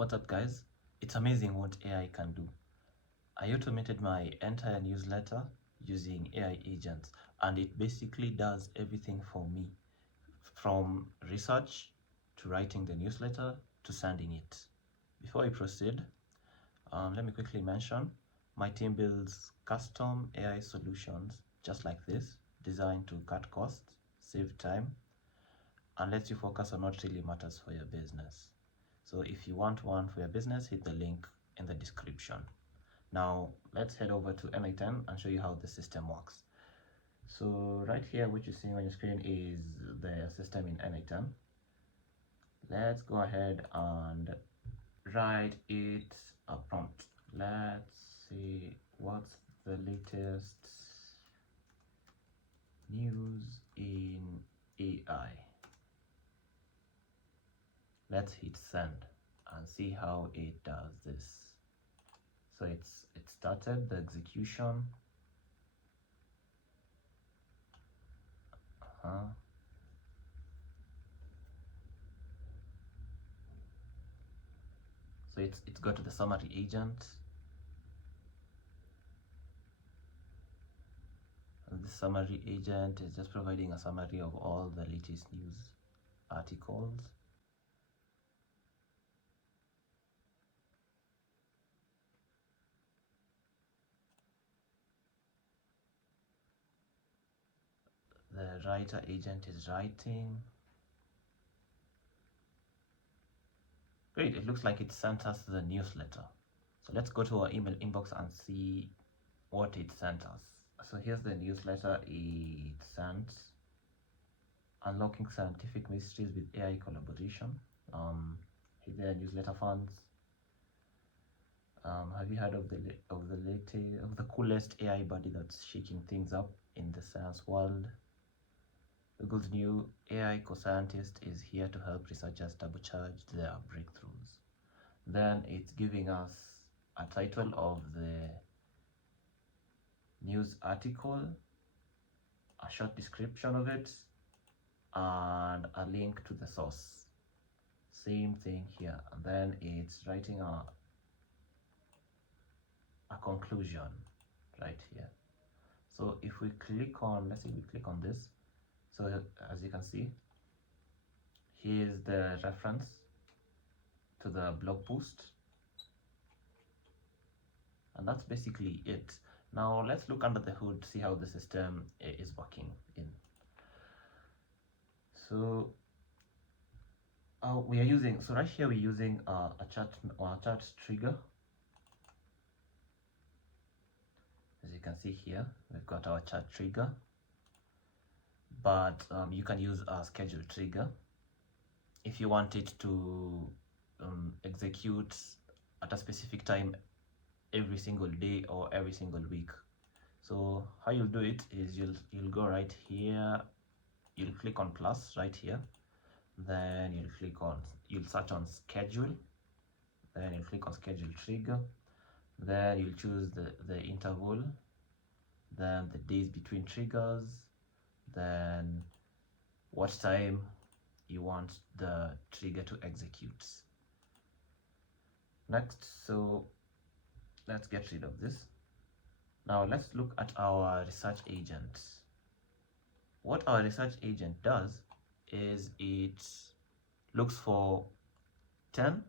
What's up, guys? It's amazing what AI can do. I automated my entire newsletter using AI agents, and it basically does everything for me, from research to writing the newsletter to sending it. Before I proceed, let me quickly mention my team builds custom AI solutions just like this, designed to cut costs, save time, and lets you focus on what really matters for your business. So if you want one for your business, hit the link in the description. Now let's head over to n8n and show you how the system works. So right here, what you're seeing on your screen is the system in n8n. Let's go ahead and write it a prompt. Let's see what's the latest news in AI. Let's hit send and see how it does this. So it started the execution. So it's got to the summary agent. And the summary agent is just providing a summary of all the latest news articles. The writer agent is writing. Great, it looks like it sent us the newsletter. So let's go to our email inbox and see what it sent us. So here's the newsletter it sent. Unlocking scientific mysteries with AI collaboration. Hey there, newsletter fans. Have you heard of the coolest AI buddy that's shaking things up in the science world? Google's new AI co-scientist is here to help researchers turbocharge their breakthroughs. Then it's giving us a title of the news article, a short description of it, and a link to the source. Same thing here. And then it's writing a conclusion right here. So if we click on, let's say we click on this. So as you can see, here's the reference to the blog post. And that's basically it. Now let's look under the hood to see how the system is working in. So we are using, so right here we're using a chat trigger. As you can see here, we've got our chat trigger, but you can use a schedule trigger if you want it to execute at a specific time every single day or every single week. So how you'll do it is you'll go right here, you'll click on plus right here, then you'll search on schedule, then you'll click on schedule trigger, then you'll choose the interval, then the days between triggers, then what time you want the trigger to execute. Next, so let's get rid of this. Now let's look at our research agent. What our research agent does is it looks for 10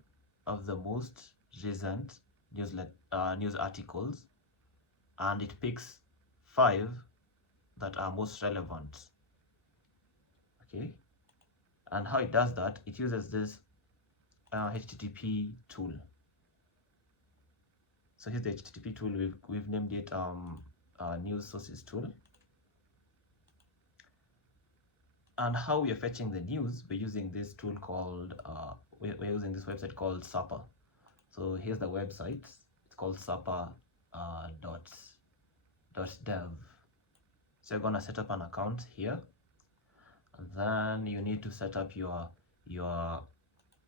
of the most recent news articles, and it picks 5 that are most relevant. Okay, and how it does that, it uses this HTTP tool. So here's the HTTP tool. We've named it news sources tool. And how we are fetching the news, we're using this tool called we're using this website called Sapper. So here's the website. It's called sapper.dev. So you're gonna set up an account here, and then you need to set up your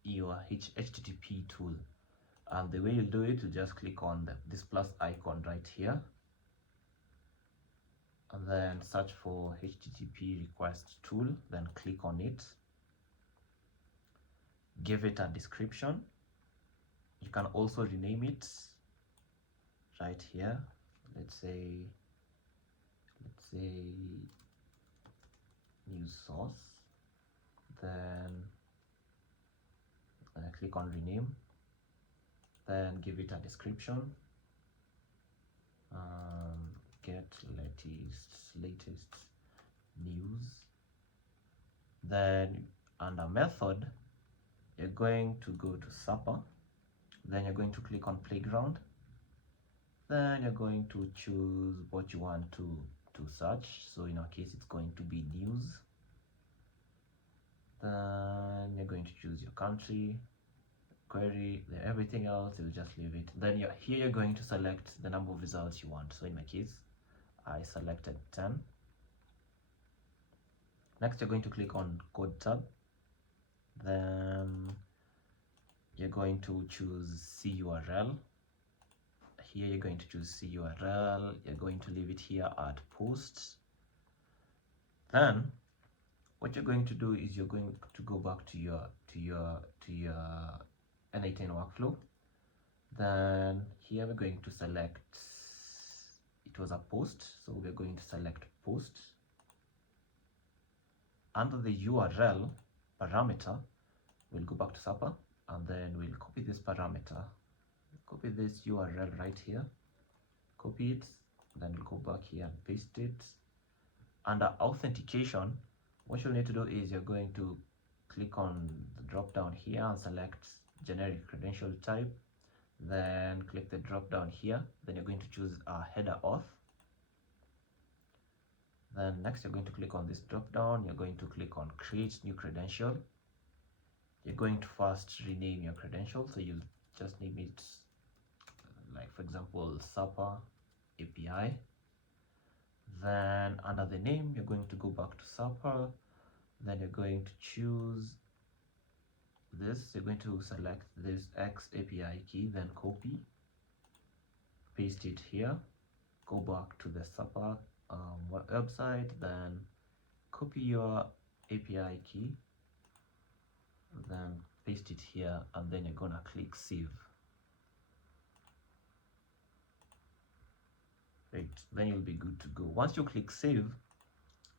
HTTP tool. And the way you do it, you just click on this plus icon right here, and then search for HTTP request tool, then click on it, give it a description, You can also rename it right here. Let's say news source. Then click on rename. Then give it a description. Get latest news. Then under method, you're going to go to Supper. Then you're going to click on playground. Then you're going to choose what you want to search. So in our case, it's going to be news. Then you're going to choose your country, query, then everything else, you'll just leave it. Then you're going to select the number of results you want. So in my case, I selected 10. Next, you're going to click on code tab. Then you're going to choose CURL. Here you're going to choose CURL. You're going to leave it here at posts. Then what you're going to do is you're going to go back to your n8n workflow. Then here we're going to select, it was a post, so we're going to select post. Under the URL parameter, we'll go back to Supper, and then we'll copy this parameter, copy this URL right here, copy it, then we'll go back here and paste it. Under authentication, what you'll need to do is you're going to click on the drop down here and select generic credential type. Then click the drop down here. Then you're going to choose a header auth. Then next you're going to click on this drop down. You're going to click on create new credential. You're going to first rename your credential. So you just name it, like for example, Supper API. Then under the name, you're going to go back to Supper. Then you're going to choose this. You're going to select this X API key, then copy, paste it here, go back to the Supper website, then copy your API key, then paste it here, and then you're gonna click save. Right, then you'll be good to go. Once you click save,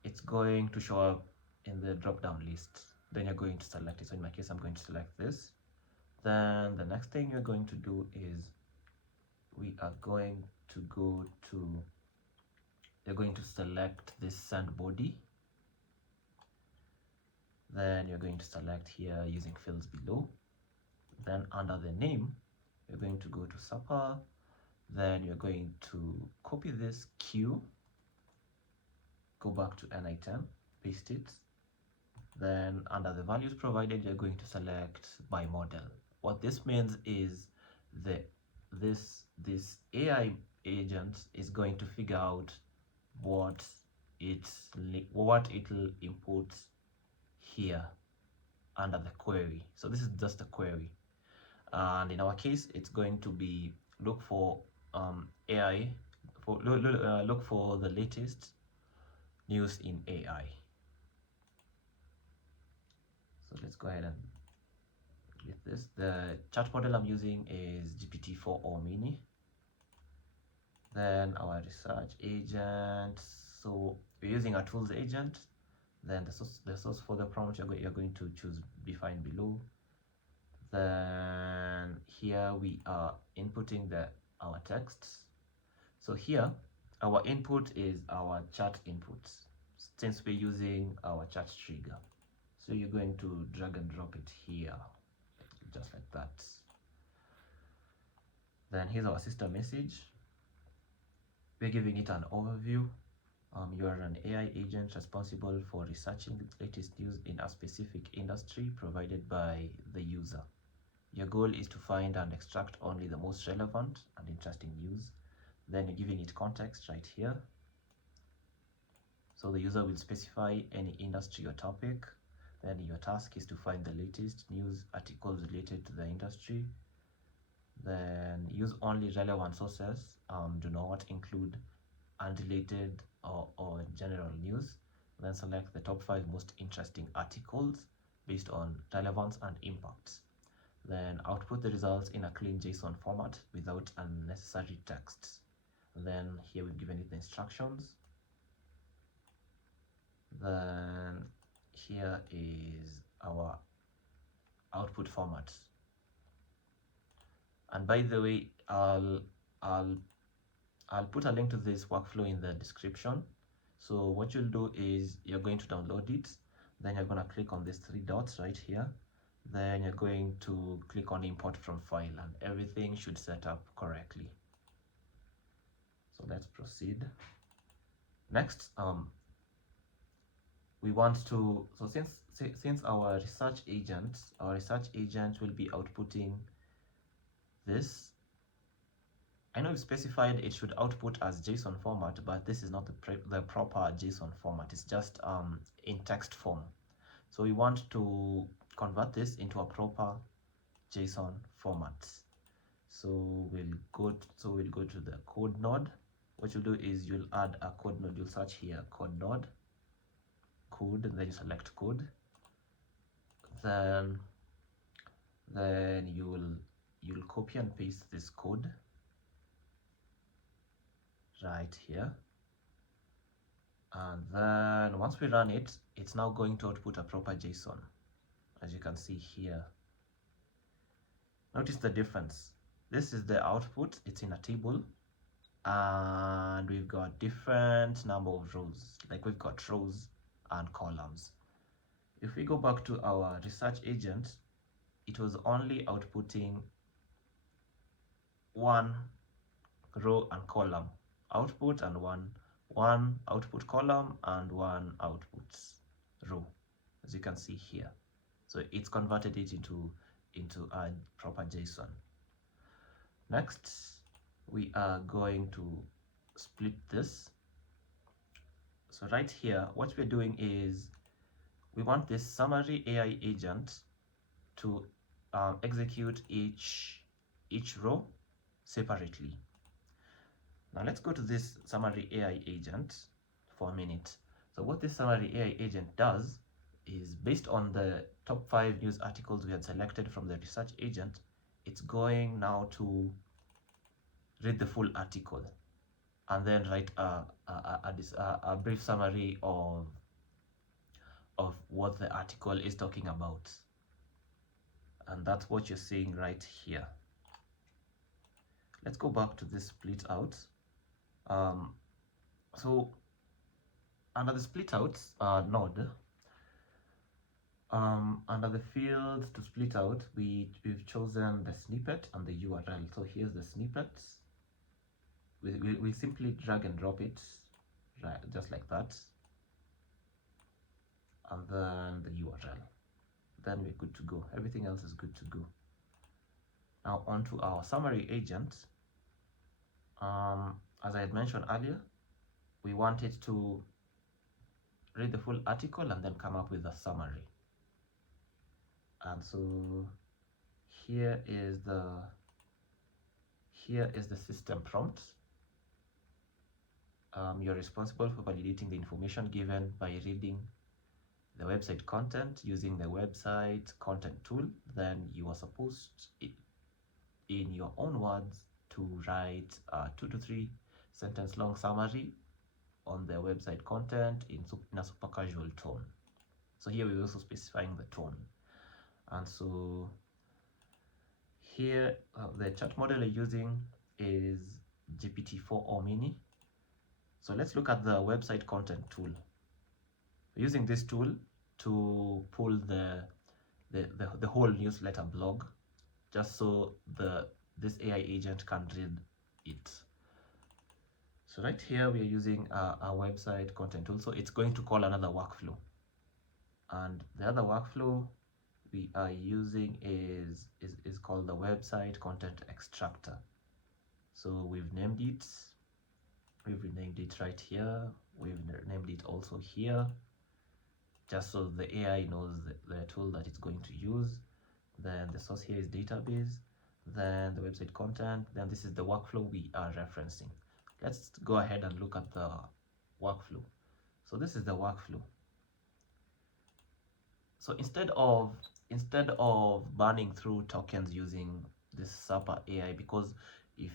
it's going to show up in the drop down list. Then you're going to select it. So in my case, I'm going to select this. Then the next thing you're going to do is we are going to go to, you're going to select this send body. Then you're going to select here using fields below. Then under the name, you're going to go to Supper. Then you're going to copy this Q, go back to n8n, paste it. Then under the values provided, you're going to select by model. What this means is this AI agent is going to figure out what it'll input here under the query. So this is just a query, and in our case, it's going to be look for AI for look for the latest news in AI. So let's go ahead and get this. The chat model I'm using is GPT-4 or Mini. Then our research agent. So we're using a tools agent. Then the source for the prompt you're going to choose be find below. Then here we are inputting our texts. So here our input is our chat input, since we're using our chat trigger. So you're going to drag and drop it here, just like that. Then here's our system message. We're giving it an overview. You are an AI agent responsible for researching the latest news in a specific industry provided by the user. Your goal is to find and extract only the most relevant and interesting news. Then you're giving it context right here. So the user will specify any industry or topic. Then your task is to find the latest news articles related to the industry. Then use only relevant sources. Do not include unrelated or general news. Then select the top 5 most interesting articles based on relevance and impact. then output the results in a clean JSON format without unnecessary text. Then here we've given it the instructions. Then here is our output format. And by the way, I'll put a link to this workflow in the description. So what you'll do is you're going to download it, then you're going to click on these three dots right here, then you're going to click on import from file, and everything should set up correctly. So let's proceed. Next, we want to, so since our research agent will be outputting this. I know we've specified it should output as JSON format, but this is not the proper JSON format. It's just in text form. So we want to convert this into a proper JSON format. So we'll go to the code node. What you'll do is you'll add a code node. You'll search here code node, code, and then you select code. Then you'll copy and paste this code right here, and then once we run it, it's now going to output a proper JSON, as you can see here. Notice the difference. This is the output, it's in a table, and we've got different number of rows, like we've got rows and columns. If we go back to our research agent, it was only outputting one row and column output, and one output column and one output row, as you can see here. So it's converted it into a proper JSON. Next, we are going to split this. So right here, what we're doing is we want this summary AI agent to execute each row separately. Now let's go to this summary AI agent for a minute. So what this summary AI agent does is, based on the top 5 news articles we had selected from the research agent, it's going now to read the full article and then write a brief summary of what the article is talking about. And that's what you're seeing right here. Let's go back to this split out. So under the split out node, under the fields to split out, we've chosen the snippet and the URL. So here's the snippet. We simply drag and drop it, right, just like that, and then the URL. Then we're good to go. Everything else is good to go. Now onto our summary agent. As I had mentioned earlier, we want it to read the full article and then come up with a summary. And so here is the system prompt. You're responsible for validating the information given by reading the website content using the website content tool. Then you are supposed, in your own words, to write a 2 to 3 sentence long summary on the website content in a super casual tone. So here we're also specifying the tone. And so here the chat model we're using is GPT-4o Mini. So let's look at the website content tool. We're using this tool to pull the whole newsletter blog, just so this AI agent can read it. So right here we are using a website content tool, so it's going to call another workflow, and the other workflow we are using is called the website content extractor. So we've named it right here, we've named it also here, just so the AI knows the tool that it's going to use. Then the source here is database, then the website content, then this is the workflow we are referencing. Let's go ahead and look at the workflow. So this is the workflow. So instead of burning through tokens using this super AI, because if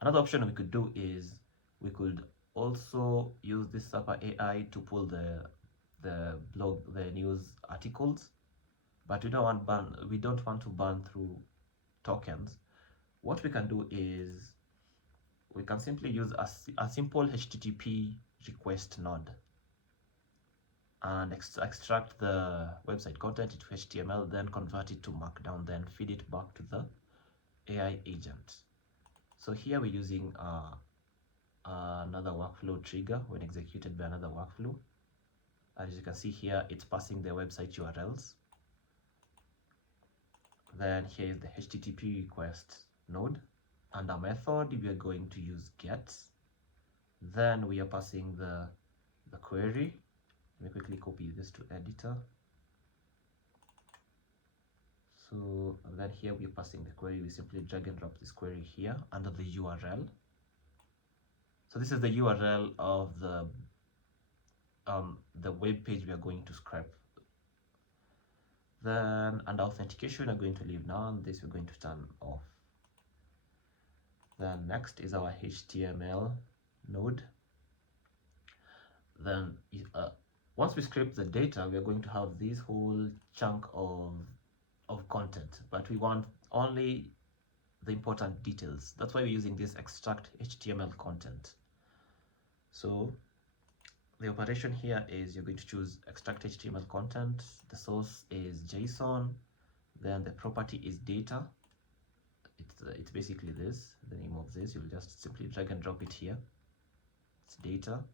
another option we could do is we could also use this super AI to pull the news articles, but we don't want to burn through tokens. What we can do is we can simply use a simple HTTP request node and extract the website content into HTML, then convert it to Markdown, then feed it back to the AI agent. So here we're using another workflow trigger when executed by another workflow. As you can see here, it's passing the website URLs. Then here is the HTTP request node. And a method, we are going to use get. Then we are passing the query. Let me quickly copy this to editor. So and then here we're passing the query. We simply drag and drop this query here under the URL. So this is the URL of the web page we are going to scrape. Then under authentication, we're going to leave none. This we're going to turn off. Then next is our HTML node. Then once we scrape the data, we are going to have this whole chunk of content, but we want only the important details. That's why we're using this extract HTML content. So the operation here is you're going to choose extract HTML content. The source is JSON. Then the property is data. It's basically this, the name of this. You'll just simply drag and drop it here. It's data.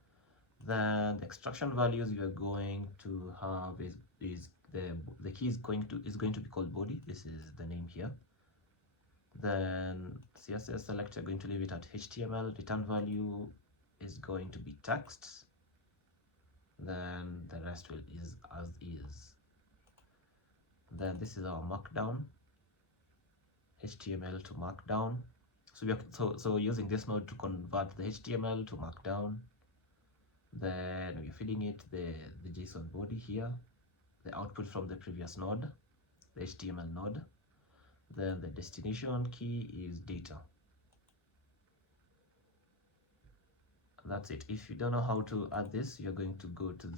Then the extraction values you are going to have is the key is going to be called body. This is the name here. Then CSS select, you're going to leave it at HTML. Return value is going to be text. Then the rest is as is. Then this is our markdown, HTML to markdown. So using this node to convert the HTML to markdown. Then we're feeding it the JSON body here, the output from the previous node, the HTML node. Then the destination key is data. That's it. If you don't know how to add this, you're going to go to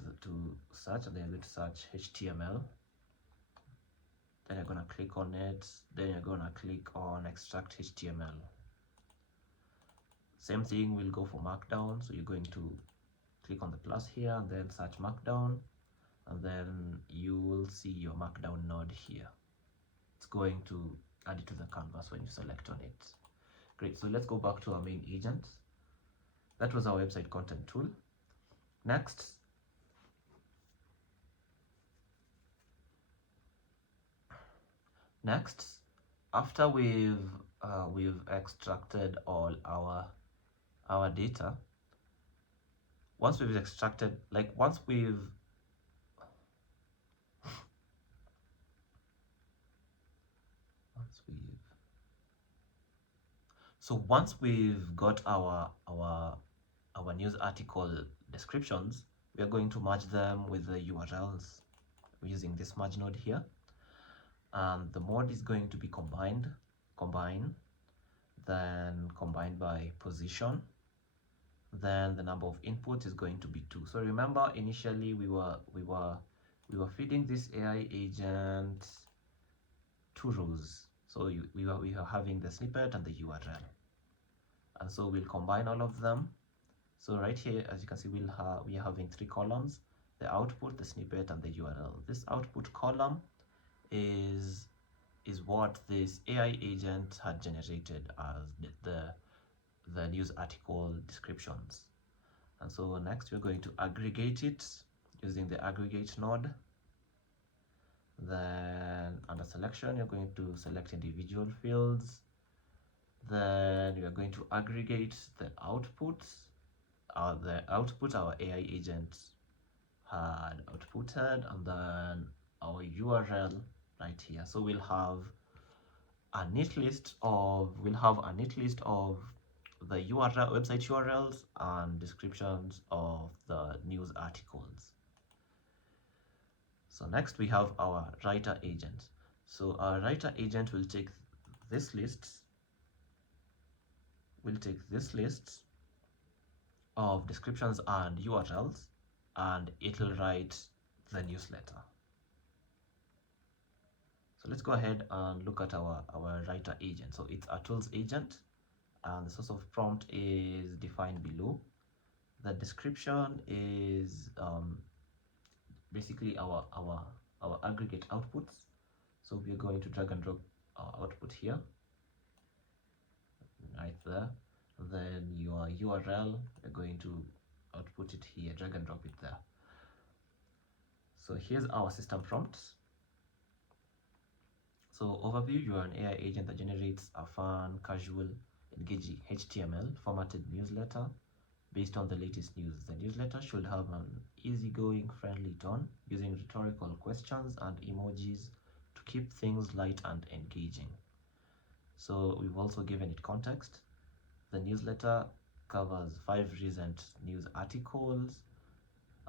search, and then you're going to search HTML. Then you're going to click on it. Then you're going to click on extract HTML. Same thing will go for markdown. So you're going to click on the plus here and then search markdown, and then you will see your markdown node here. It's going to add it to the canvas when you select on it. Great. So let's go back to our main agent. That was our website content tool. Next, after we've extracted all our data, once we've extracted, once we've got our news article descriptions, we are going to merge them with the URLs using this merge node here. And the mode is going to be combine, then combined by position. Then the number of inputs is going to be 2. So remember, initially we were feeding this AI agent 2 rows. So we are having the snippet and the URL, and so we'll combine all of them. So right here, as you can see, we are having 3 columns: the output, the snippet, and the URL. This output column is what this AI agent had generated as the news article descriptions. And so next we're going to aggregate it using the aggregate node. Then under selection, you're going to select individual fields. Then we are going to aggregate the output. Our AI agent had outputted, and then our URL right here. So we'll have a neat list of the website URLs and descriptions of the news articles. So next we have our writer agent. So our writer agent will take this list, of descriptions and URLs, and it will write the newsletter. So let's go ahead and look at our writer agent. So it's a tools agent, and the source of prompt is defined below. The description is basically our aggregate outputs. So we are going to drag and drop our output here, right there. Then your URL, we're going to output it here, drag and drop it there. So here's our system prompt. So overview, you are an AI agent that generates a fun, casual, engaging HTML formatted newsletter based on the latest news. The newsletter should have an easygoing, friendly tone, using rhetorical questions and emojis to keep things light and engaging. So we've also given it context. The newsletter covers 5 recent news articles.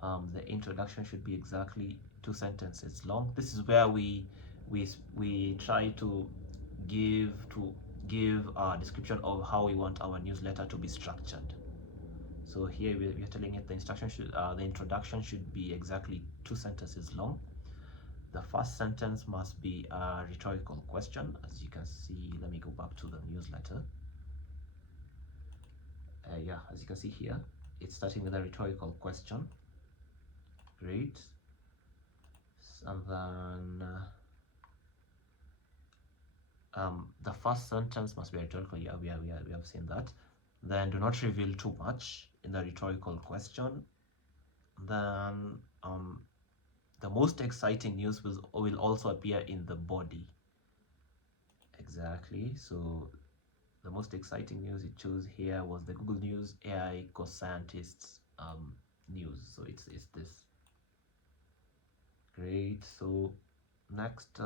The introduction should be exactly 2 sentences long. This is where we try to give a description of how we want our newsletter to be structured. So here we are telling it the introduction should be exactly 2 sentences long. The first sentence must be a rhetorical question. As you can see, let me go back to the newsletter. Yeah, as you can see here, it's starting with a rhetorical question. Great. And then the first sentence must be rhetorical. Yeah, we have seen that. Then do not reveal too much in the rhetorical question. Then the most exciting news will also appear in the body. Exactly. So the most exciting news it chose here was the Google News AI co-scientists news. So it's this. Great. So next,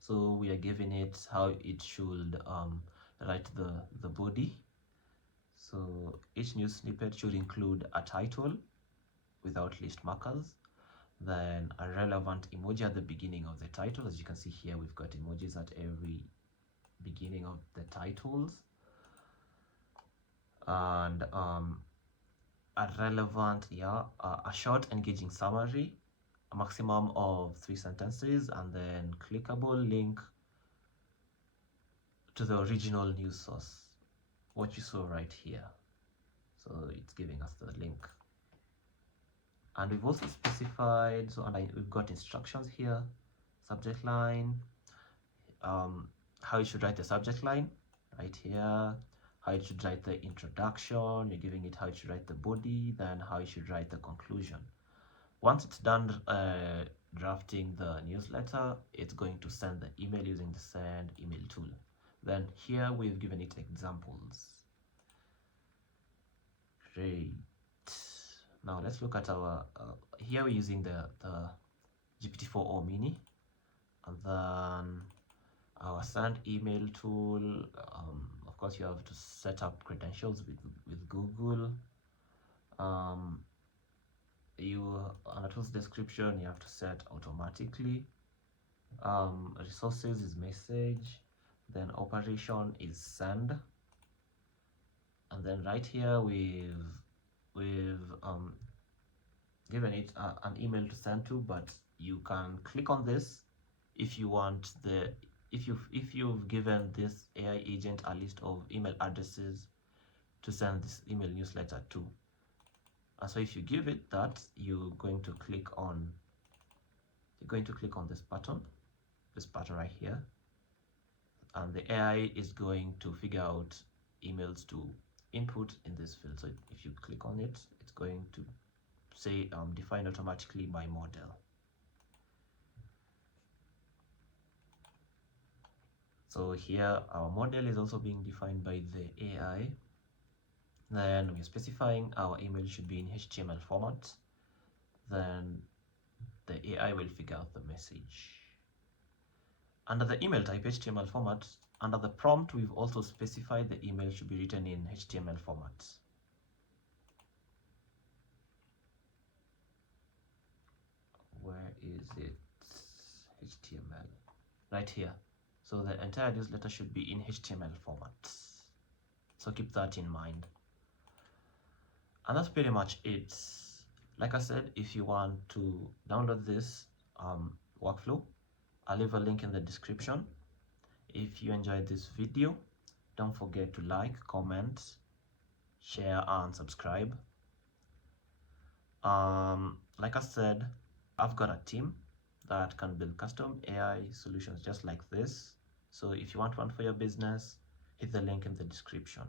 so we are giving it how it should write the body. So each news snippet should include a title without list markers, then a relevant emoji at the beginning of the title. As you can see here, we've got emojis at every beginning of the titles, and a relevant, a short engaging summary, a maximum of 3 sentences, and then clickable link to the original news source, what you saw right here. So it's giving us the link. And we've also specified, so we've got instructions here, subject line, how you should write the subject line right here, how you should write the introduction, you're giving it how you should write the body, then how you should write the conclusion. Once it's done drafting the newsletter, it's going to send the email using the send email tool. Then here we've given it examples. Great. Now let's look at our, here we're using the GPT-4o mini, and then our send email tool. Of course, you have to set up credentials with Google. On a tool's description, you have to set automatically. Resources is message, then operation is send, and then right here we've given it an email to send to, but you can click on this if you want if you've given this AI agent a list of email addresses to send this email newsletter to. And so if you give it that, you're going to click on this button right here, and the AI is going to figure out emails to input in this field. So if you click on it, it's going to say define automatically my model. So here our model is also being defined by the AI. Then we're specifying our email should be in HTML format. Then the AI will figure out the message. Under the email type HTML format, under the prompt, we've also specified the email should be written in HTML format. Where is it? HTML. Right here. So the entire newsletter should be in HTML format. So keep that in mind. And that's pretty much it. Like I said, if you want to download this workflow, I'll leave a link in the description. If you enjoyed this video, don't forget to like, comment, share, and subscribe. Like I said, I've got a team that can build custom AI solutions just like this. So if you want one for your business, hit the link in the description.